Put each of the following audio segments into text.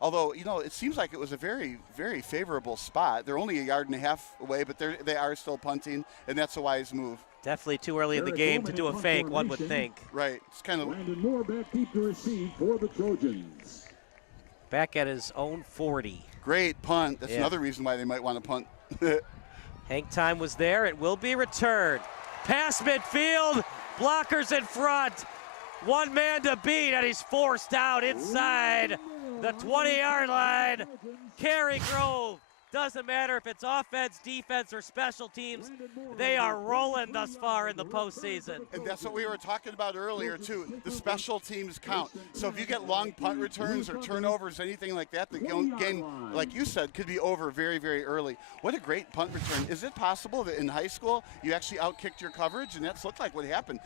Although, you know, it seems like it was a very, very favorable spot. They're only a yard and a half away, but they are still punting, and that's a wise move. Definitely too early in the game to do a fake, one would think. Right. It's kind of. Brandon Moore back deep to receive for the Trojans. Back at his own 40. Great punt. That's another reason why they might want to punt. Hang time was there. It will be returned. Past midfield. Blockers in front. One man to beat, and he's forced out inside the 20-yard line. Cary-Grove. Doesn't matter if it's offense, defense, or special teams. They are rolling thus far in the postseason. And that's what we were talking about earlier, too. The special teams count. So if you get long punt returns or turnovers, anything like that, the game, like you said, could be over very, very early. What a great punt return. Is it possible that in high school you actually outkicked your coverage? And that's looked like what happened.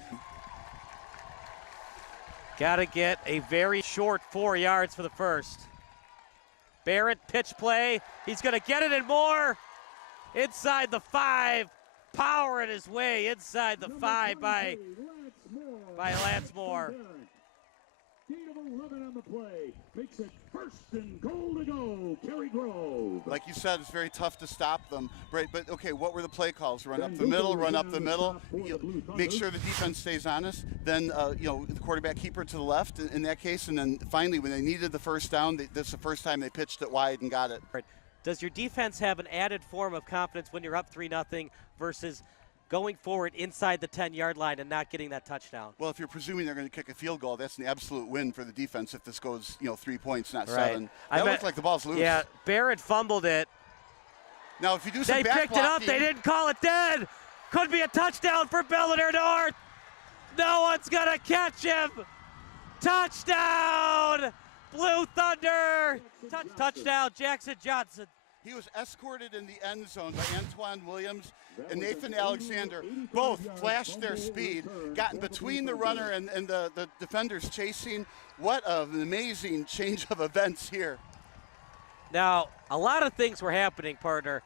Got to get a very short 4 yards for the first. Barrett, pitch play. He's going to get it and more. Inside the 5. Powering his way inside the 5 by Lance Moore. Gain of 11 on the play. Makes it first and goal to go. Cary-Grove. Like you said, it's very tough to stop them. Right, but okay, what were the play calls? Run up the middle, run up the middle. Make sure the defense stays honest. Then, the quarterback keeper to the left in that case. And then finally, when they needed the first down, that's the first time they pitched it wide and got it. Does your defense have an added form of confidence when you're up 3-0 versus going forward inside the 10-yard line and not getting that touchdown? Well, if you're presuming they're going to kick a field goal, that's an absolute win for the defense if this goes, 3 points, not 7. That looked like the ball's loose. Yeah, Barrett fumbled it. Now, if you do some They back picked it up. They didn't call it dead. Could be a touchdown for Belvidere North. No one's going to catch him. Touchdown, Blue Thunder. Touchdown, Jackson Johnson. He was escorted in the end zone by Antoine Williams and Nathan Alexander. Both flashed their speed, got in between the runner and the defenders chasing. What an amazing change of events here. Now, a lot of things were happening, partner.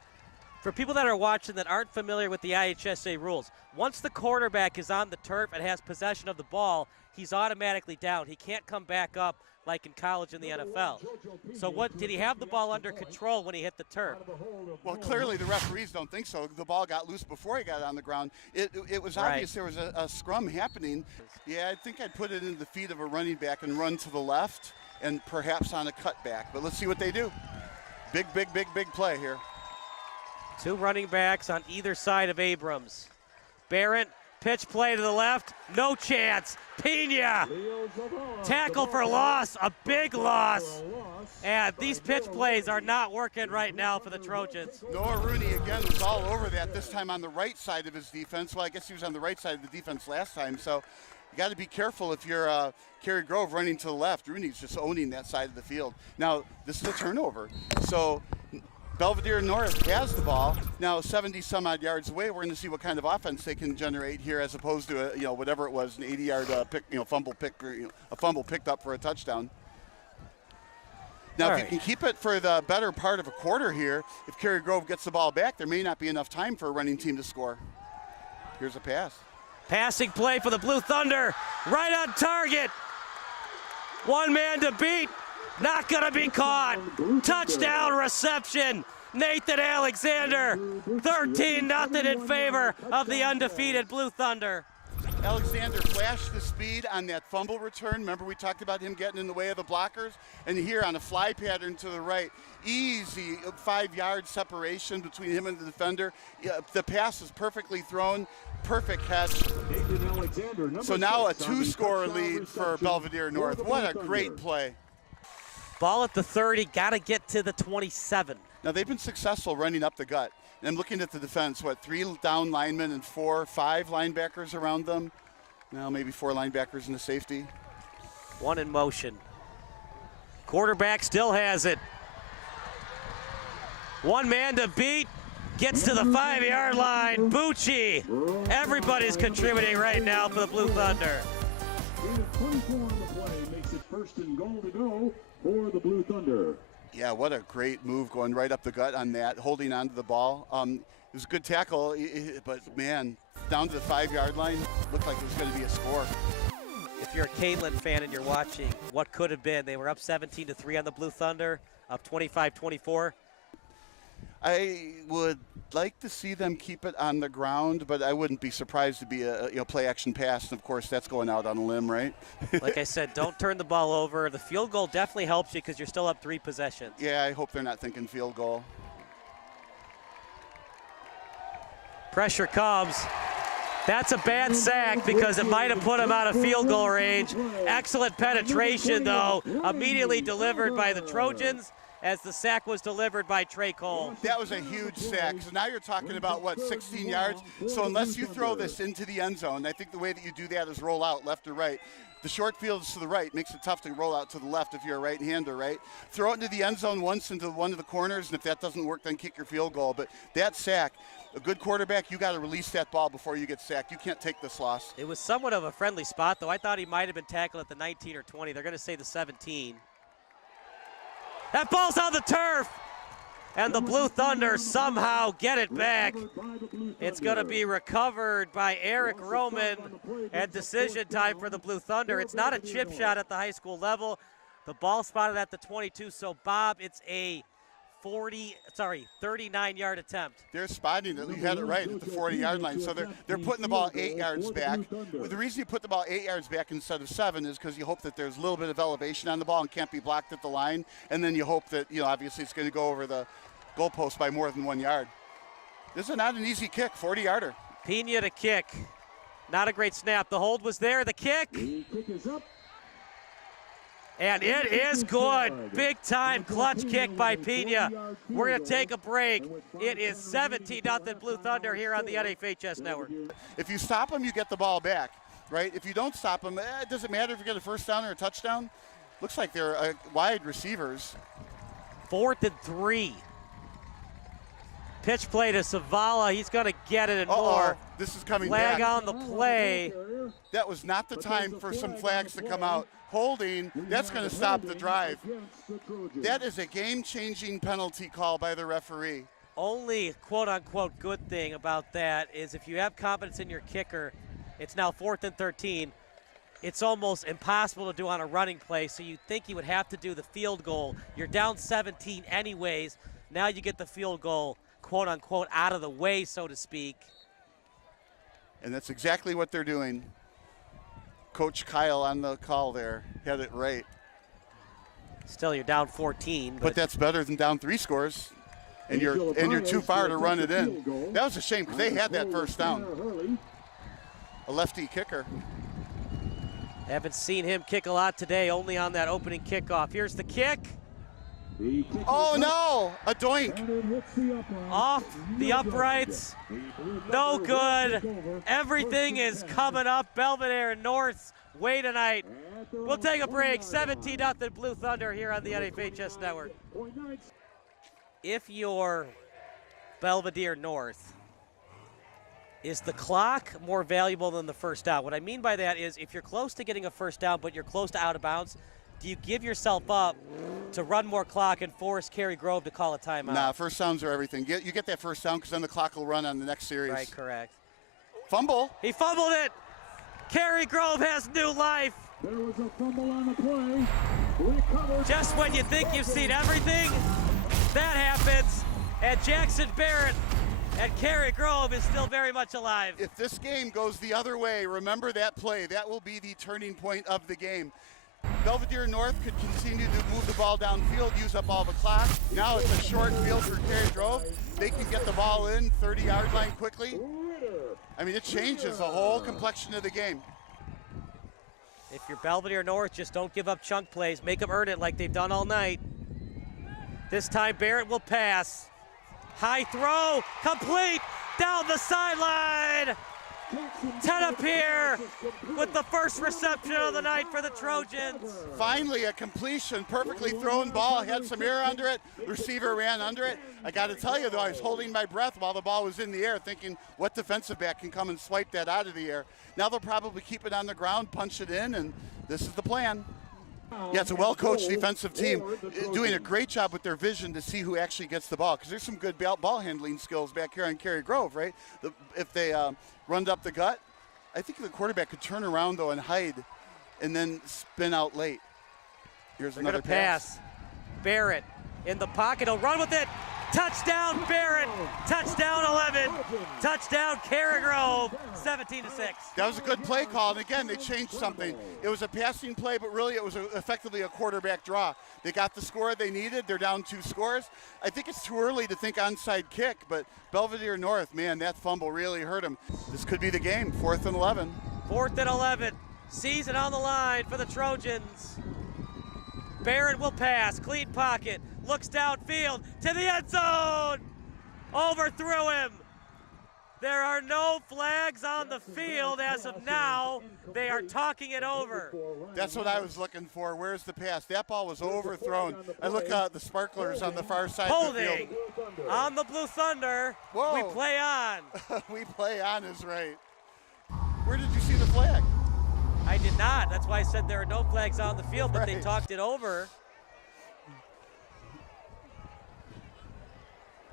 For people that are watching that aren't familiar with the IHSA rules, once the quarterback is on the turf and has possession of the ball, he's automatically down. He can't come back up like in college and the NFL. So what, did he have the ball under control when he hit the turf? Well, clearly the referees don't think so. The ball got loose before he got on the ground. It was obvious there was a scrum happening. Yeah, I think I'd put it into the feet of a running back and run to the left and perhaps on a cutback. But let's see what they do. Big play here. 2 running backs on either side of Abrams. Barrett, pitch play to the left, no chance. Pena, tackle for loss, a big loss. And these pitch plays are not working right now for the Trojans. Noah Rooney again was all over that, this time on the right side of his defense. Well, I guess he was on the right side of the defense last time, so you got to be careful if you're Cary-Grove running to the left. Rooney's just owning that side of the field. Now, this is a turnover, so Belvidere North has the ball. Now 70 some odd yards away. We're going to see what kind of offense they can generate here, as opposed to whatever it was, an 80-yard fumble picked up for a touchdown. Now, if you can keep it for the better part of a quarter here, if Cary-Grove gets the ball back, there may not be enough time for a running team to score. Here's a pass. Passing play for the Blue Thunder, right on target. One man to beat. Not gonna be caught. Touchdown reception. Nathan Alexander. 13-0 in favor of the undefeated Blue Thunder. Alexander flashed the speed on that fumble return. Remember, we talked about him getting in the way of the blockers? And here on a fly pattern to the right, easy 5-yard separation between him and the defender. The pass is perfectly thrown, perfect catch. So now a 2-score lead for Belvidere North. What a great play. Ball at the 30, gotta get to the 27. Now they've been successful running up the gut. And I'm looking at the defense, 3 down linemen and 5 linebackers around them. Now maybe 4 linebackers and a safety. 1 in motion. Quarterback still has it. 1 man to beat, gets to the 5-yard line. Bucci, everybody's contributing right now for the Blue Thunder. 24 on the play, makes it first and goal to go for the Blue Thunder. Yeah, what a great move going right up the gut on that, holding on to the ball. It was a good tackle, but man, down to the 5-yard line, looked like it was going to be a score. if you're a Canelan fan and you're watching what could have been. They were up 17-3 on the Blue Thunder, up 25-24. I would like to see them keep it on the ground, but I wouldn't be surprised to be a play action pass. And of course, that's going out on a limb, right? Like I said, don't turn the ball over. The field goal definitely helps you because you're still up 3 possessions. Yeah, I hope they're not thinking field goal. Pressure comes. That's a bad sack because it might have put him out of field goal range. Excellent penetration, though, immediately delivered by the Trojans as the sack was delivered by Trey Cole. That was a huge sack. So now you're talking about, 16 yards? So unless you throw this into the end zone, I think the way that you do that is roll out left or right. The short field is to the right, makes it tough to roll out to the left if you're a right-hander, right? Throw it into the end zone once into one of the corners, and if that doesn't work, then kick your field goal. But that sack, a good quarterback, you got to release that ball before you get sacked. You can't take this loss. It was somewhat of a friendly spot, though. I thought he might have been tackled at the 19 or 20. They're going to say the 17. That ball's on the turf, and the Blue Thunder somehow get it back. It's going to be recovered by Eric Roman, and decision time for the Blue Thunder. It's not a chip shot at the high school level. The ball spotted at the 22, so Bob, it's a 39-yard attempt. They're spotting it. You had it right at the 40-yard line. So they're putting the ball 8 yards back. The reason you put the ball 8 yards back instead of 7 is because you hope that there's a little bit of elevation on the ball and can't be blocked at the line. And then you hope that, obviously it's going to go over the goalpost by more than 1 yard. This is not an easy kick, 40-yarder. Pena to kick. Not a great snap. The hold was there. The kick. And it is good. Big time clutch kick by Pena. We're going to take a break. It is 17-0 Blue Thunder here on the NFHS Network. If you stop them, you get the ball back, right? If you don't stop them, it doesn't matter if you get a first down or a touchdown. Looks like they're wide receivers. 4th and 3. Pitch play to Savala. He's going to get it and more. This is coming Flag back. on the play. That was not the time for some flags to come out. Holding, that's going to stop the drive. That is a game-changing penalty call by the referee. Only quote-unquote good thing about that is if you have confidence in your kicker, it's now 4th and 13. It's almost impossible to do on a running play, so you'd think you would have to do the field goal. You're down 17 anyways. Now you get the field goal, quote-unquote, out of the way, so to speak. And that's exactly what they're doing. Coach Kyle on the call there had it right. Still, you're down 14. But that's better than down 3 scores, and you're too far to run it in. That was a shame because they had that first down. A lefty kicker. Haven't seen him kick a lot today, only on that opening kickoff. Here's the kick. Oh no, a doink. Off the uprights, no good. Everything is coming up. Belvidere North's way tonight. We'll take a break. 17-0 Blue Thunder here on the NFHS Network. If you're Belvidere North, is the clock more valuable than the first down? What I mean by that is if you're close to getting a first down but you're close to out of bounds, do you give yourself up to run more clock and force Cary-Grove to call a timeout? Nah, first downs are everything. You get that first down because then the clock will run on the next series. Right, correct. Fumble. He fumbled it. Cary-Grove has new life. There was a fumble on the play. Recovered. Just when you think you've seen everything, that happens. And Jackson Barrett and Cary-Grove is still very much alive. If this game goes the other way, remember that play. That will be the turning point of the game. Belvidere North could continue to move the ball downfield, use up all the clock. Now it's a short field for Cary-Grove. They can get the ball in, 30-yard line quickly. I mean, it changes the whole complexion of the game. If you're Belvidere North, just don't give up chunk plays. Make them earn it like they've done all night. This time Barrett will pass. High throw, complete, down the sideline. Tenapir with the first reception of the night for the Trojans. Finally, a completion, perfectly thrown ball, had some air under it. Receiver ran under it. I got to tell you, though, I was holding my breath while the ball was in the air, thinking what defensive back can come and swipe that out of the air. Now they'll probably keep it on the ground, punch it in, and this is the plan. Yeah, it's a well-coached defensive team doing a great job with their vision to see who actually gets the ball, because there's some good ball handling skills back here on Cary-Grove, right? If they run up the gut, I think the quarterback could turn around, though, and hide and then spin out late. Here's They're another gonna pass. Barrett in the pocket, he'll run with it. Touchdown Barrett, touchdown 11, touchdown Cary-Grove, 17-6. That was a good play call, and again, they changed something. It was a passing play, but really it was effectively a quarterback draw. They got the score they needed. They're down 2 scores. I think it's too early to think onside kick, but Belvidere North, man, that fumble really hurt him. This could be the game, 4th and 11. 4th and 11, season on the line for the Trojans. Barrett will pass, clean pocket, looks downfield to the end zone. Overthrew him. There are no flags on the field as of now. They are talking it over. That's what I was looking for. Where's the pass? That ball was overthrown. I look at the sparklers on the far side of the Holding field. on the Blue Thunder. Whoa. We play on. We play on is right. Where did you see the flag? I did not. That's why I said there are no flags on the field, but they Right. talked it over.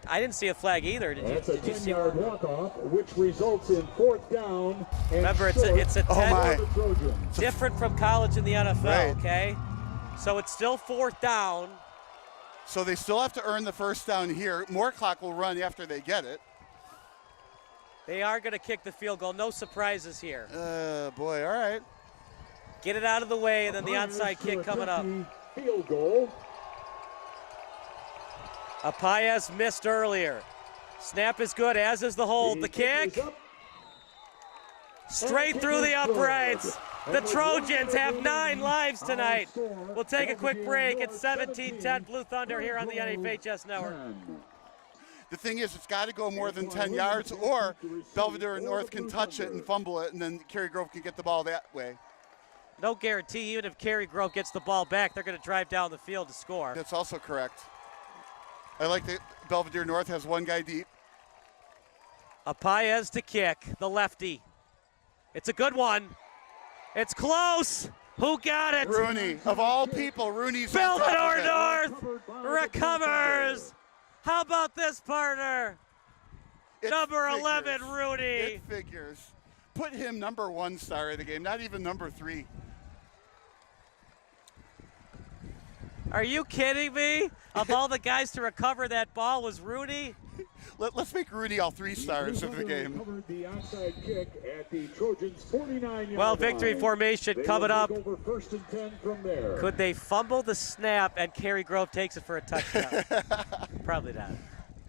I didn't see a flag either. Did That's you? a Did you see 10-yard one? walk-off, which results in 4th down. And Remember, it's a Oh 10. my. the Trojans. Different from college in the NFL. Right. Okay, so it's still 4th down. So they still have to earn the first down here. More clock will run after they get it. They are going to kick the field goal. No surprises here. Boy, all right. Get it out of the way, and then the onside kick coming up. Field goal. Apayez missed earlier. Snap is good, as is the hold. The kick, straight through the uprights. The Trojans have 9 lives tonight. We'll take a quick break. It's 17-10 Blue Thunder here on the NFHS Network. The thing is, it's got to go more than 10 yards, or Belvidere North can touch it and fumble it, and then Cary-Grove can get the ball that way. No guarantee, even if Cary-Grove gets the ball back, they're going to drive down the field to score. That's also correct. I like that Belvidere North has 1 guy deep. Apayez to kick, the lefty. It's a good one. It's close. Who got it? Rooney, of all people, Rooney's on top of Belvidere it. North recovers. How about this, partner? It Number figures. 11, Rooney. It figures. Put him number 1 star of the game, not even number 3. Are you kidding me? Of all the guys to recover that ball was Rooney? Let's make Rooney all 3 stars of the game. Recovered the onside kick at the Trojans' 49-yard Well, victory line. formation They coming will up. take over 1st and 10 from there. Could they fumble the snap and Cary-Grove takes it for a touchdown? Probably not.